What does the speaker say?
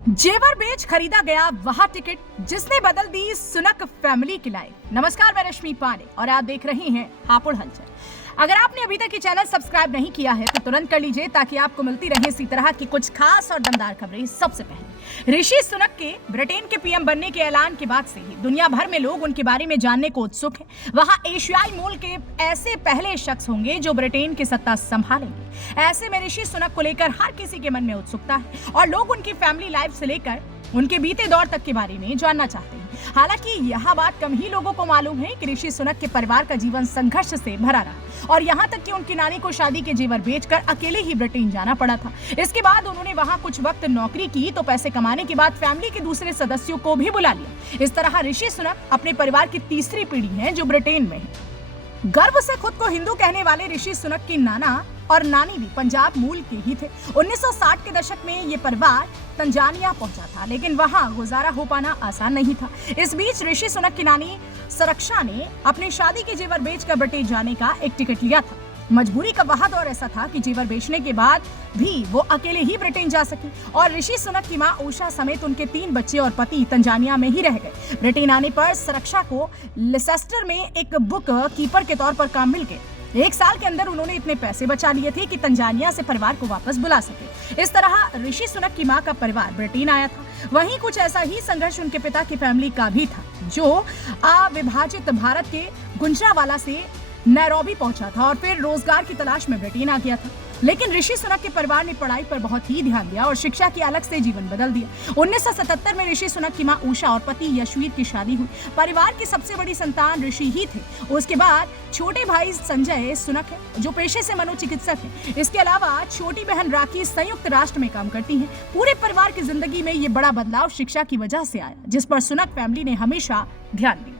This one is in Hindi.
जेवर बेच खरीदा गया वह टिकट जिसने बदल दी सुनक फैमिली की लाइफ। नमस्कार, मैं रश्मि पांडे और आप देख रहे हैं हापुड़ हलचल। अगर आपने अभी तक ये चैनल सब्सक्राइब नहीं किया है तो तुरंत कर लीजिए ताकि आपको मिलती रहे इसी तरह की कुछ खास और दमदार खबरें सबसे पहले। ऋषि सुनक के ब्रिटेन के पीएम बनने के ऐलान के बाद से ही दुनिया भर में लोग उनके बारे में जानने को उत्सुक हैं। वहां एशियाई मूल के ऐसे पहले शख्स होंगे जो ब्रिटेन की सत्ता संभालेंगे। ऐसे में ऋषि सुनक को लेकर हर किसी के मन में उत्सुकता है और लोग उनकी फैमिली लाइफ से लेकर उनके बीते दौर तक के बारे में जानना चाहते हैं। हालांकि यह बात कम ही लोगों को मालूम है कि ऋषि सुनक के परिवार का जीवन संघर्ष से भरा रहा और यहाँ तक कि उनकी नानी को शादी के जेवर बेचकर अकेले ही ब्रिटेन जाना पड़ा था। इसके बाद उन्होंने वहाँ कुछ वक्त नौकरी की तो पैसे कमाने के बाद फैमिली के दूसरे सदस्यों को भी बुला लिया। इस तरह ऋषि सुनक अपने परिवार की तीसरी पीढ़ी है जो ब्रिटेन में है। गर्व से खुद को हिंदू कहने वाले ऋषि सुनक की नाना और नानी भी पंजाब मूल के ही थे। 1960 के दशक में ये परिवार तंजानिया पहुंचा था, लेकिन वहां गुजारा हो पाना आसान नहीं था। इस बीच ऋषि सुनक की नानी सरक्षा ने अपनी शादी के जेवर बेचकर ब्रिटेन जाने का एक टिकट लिया था। मजबूरी का वह दौर ऐसा था कि जेवर बेचने के बाद भी वो अकेले ही ब्रिटेन जा सकी और ऋषि सुनक की मां उषा समेत उनके 3 बच्चे और पति तंजानिया में ही रह गए। ब्रिटेन आने पर सरक्षा को लेसेस्टर में एक बुक कीपर के तौर पर काम मिल गया। 1 साल के अंदर उन्होंने इतने पैसे बचा लिए थे कि तंजानिया से परिवार को वापस बुला सके। इस तरह ऋषि सुनक की मां का परिवार ब्रिटेन आया था। वहीं कुछ ऐसा ही संघर्ष उनके पिता की फैमिली का भी था जो अविभाजित भारत के गुंजरावाला से नैरोबी पहुंचा था और फिर रोजगार की तलाश में ब्रिटेन आ गया था। लेकिन ऋषि सुनक के परिवार ने पढ़ाई पर बहुत ही ध्यान दिया और शिक्षा की अलग से जीवन बदल दिया। 1977 में ऋषि सुनक की मां उषा और पति यशवीर की शादी हुई। परिवार की सबसे बड़ी संतान ऋषि ही थे। उसके बाद छोटे भाई संजय सुनक है जो पेशे से मनोचिकित्सक है। इसके अलावा छोटी बहन राखी संयुक्त राष्ट्र में काम करती है। पूरे परिवार की जिंदगी में ये बड़ा बदलाव शिक्षा की वजह से आया जिस पर सुनक फैमिली ने हमेशा ध्यान दिया।